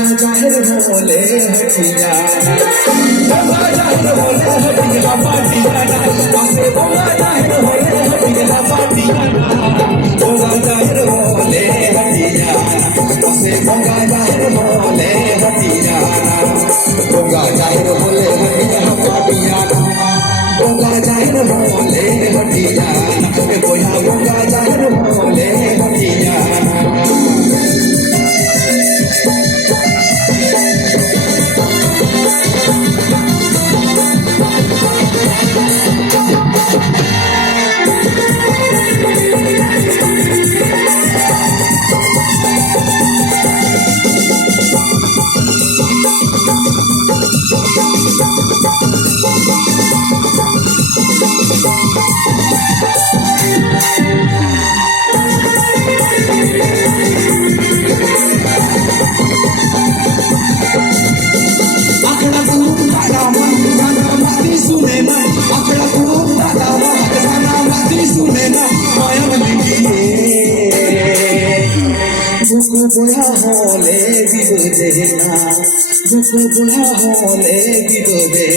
जाहिर होले हटिया बोगा जाहिर होले हटिया पाटियाना आपे बोगा जाहिर होले हटिया पाटियाना बोगा जाहिर होले हटिया आपे बोगा जाहिर होले हटिया बोगा जाहिर होले हटिया पाटियाना बोगा जाहिर होले हटिया ए बोया बोगा जाहिर होले हटिया बुढ़ा होले बिदो देना बुढ़ा होले बिदो दे